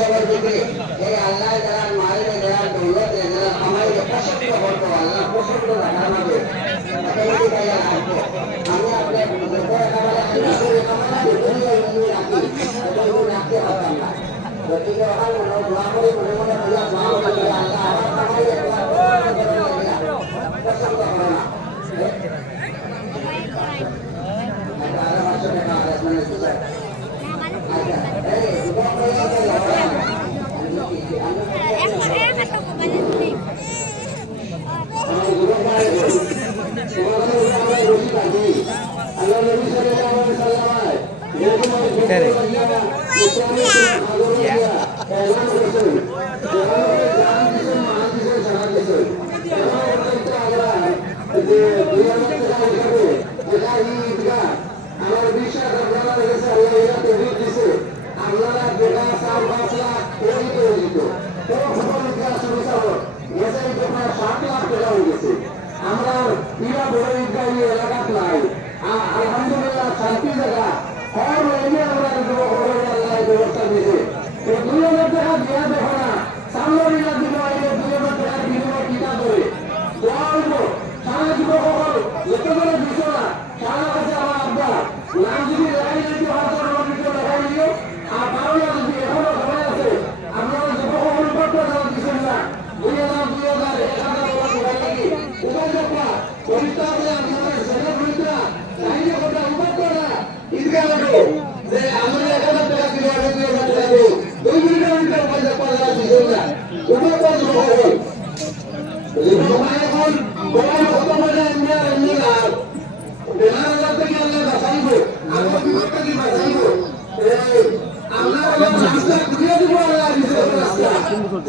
বছরের দিকে এই আল্লাহ যারা মারিবে যারা দৌলতে যারা আমাকে পছন্দ করতো আল্লাহ পছন্দ রাখার মাঝে আমি আপনার রাখতে পারতাম না গতিকে আমার মনে দোয়া করে মনে মনে আল্লাহ পছন্দ করে না আমরা পুরা বড় এলাকা নাই আলহামদুলিল্লাহ শান্তি জায়গা হর এনে আমরা আল্লাহ ব্যবস্থা দিয়েছে 2,000 টাকা দেওয়া দেখো না সামনে দিব 2,000 টাকা বিনিময় কিনা করে বলব সারা জীবন সকল যতগুলো দিছো না সারা কাছে আমার আব্বা নাম যদি লেখাই দিতে হাজার মানুষকে লেখাই দিও আর বাংলা যদি এখনো সময় আছে আপনারা যত সকল পত্র যারা দিচ্ছেন না 2,000 1,000 লাগি উপযোগা পরিষ্কার করে আপনারা সেনা পরিষ্কার লাইনে কথা উপকরা ঈদগাহ লাগো যে আমরা 1,000 টাকা দিলে আমি 2,000 টাকা দেব 2 মিনিটের মধ্যে পয়সা দিও না উপকরা হবে এই সময় এখন বড় কত মজা এমনি লাভ বেলার রাতে কি আল্লাহ বাঁচাইবো আমরা বিপদ থেকে বাঁচাইবো আমরা রাস্তা খুঁজে দিব আল্লাহ রাস্তা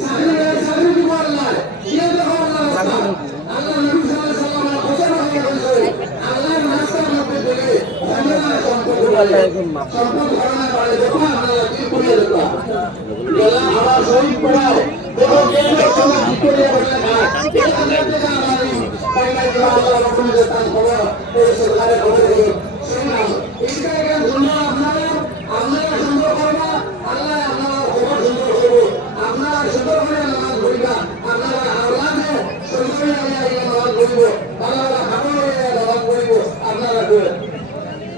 সামনে দিব আল্লাহ ইয়ে দেখো আল্লাহ রাস্তা আল্লাহ নবী সাল্লাল্লাহু আলাইহি ওয়াসাল্লাম কোসা হয়ে আল্লাহর রাস্তার মধ্যে গেলে সম্পদ ধারণা করে দেখো আল্লাহ কি করে দেখো গলা আমার শরীর পড়াও দেখো কেন সময় কি করে বসে খায় এই আল্লাহ থেকে আমারই পাইলা যে আল্লাহ রাব্বুল ইজ্জত খবর এই সরকারের খবর দিয়ে শুনলাম এইটা এখন দুনিয়া আপনারা সুন্দর করবা আল্লাহ আপনারা খবর সুন্দর করবো আপনারা সুন্দর করে নামাজ পড়িবা আপনারা আল্লাহকে সুন্দর নামাজ পড়িব আল্লাহ খাবার নামাজ পড়িব আপনারা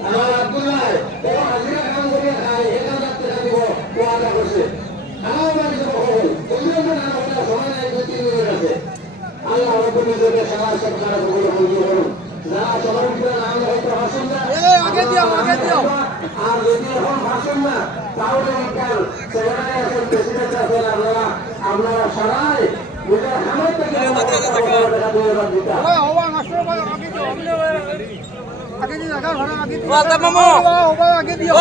আমার আব্দুল্লাহ ও হাজিরা কাম করে খায় 1,000 টাকা দিব ওয়াদা করছে আমার বাড়ি যাব খবর তোমরা না ওটা সময় নাই 2-3 মিনিট আছে আল্লাহ রাব্বুল ইজ্জতের সবার সরকার কবুল করুন যারা সবার ভিতরে নাম হয়তো হাসুন না আগে দিও আর যদি এখন হাসুন না তাহলে বিজ্ঞান সেখানে আছেন প্রেসিডেন্ট আছেন আপনারা সবাই নিজের হামের থেকে আগে দিও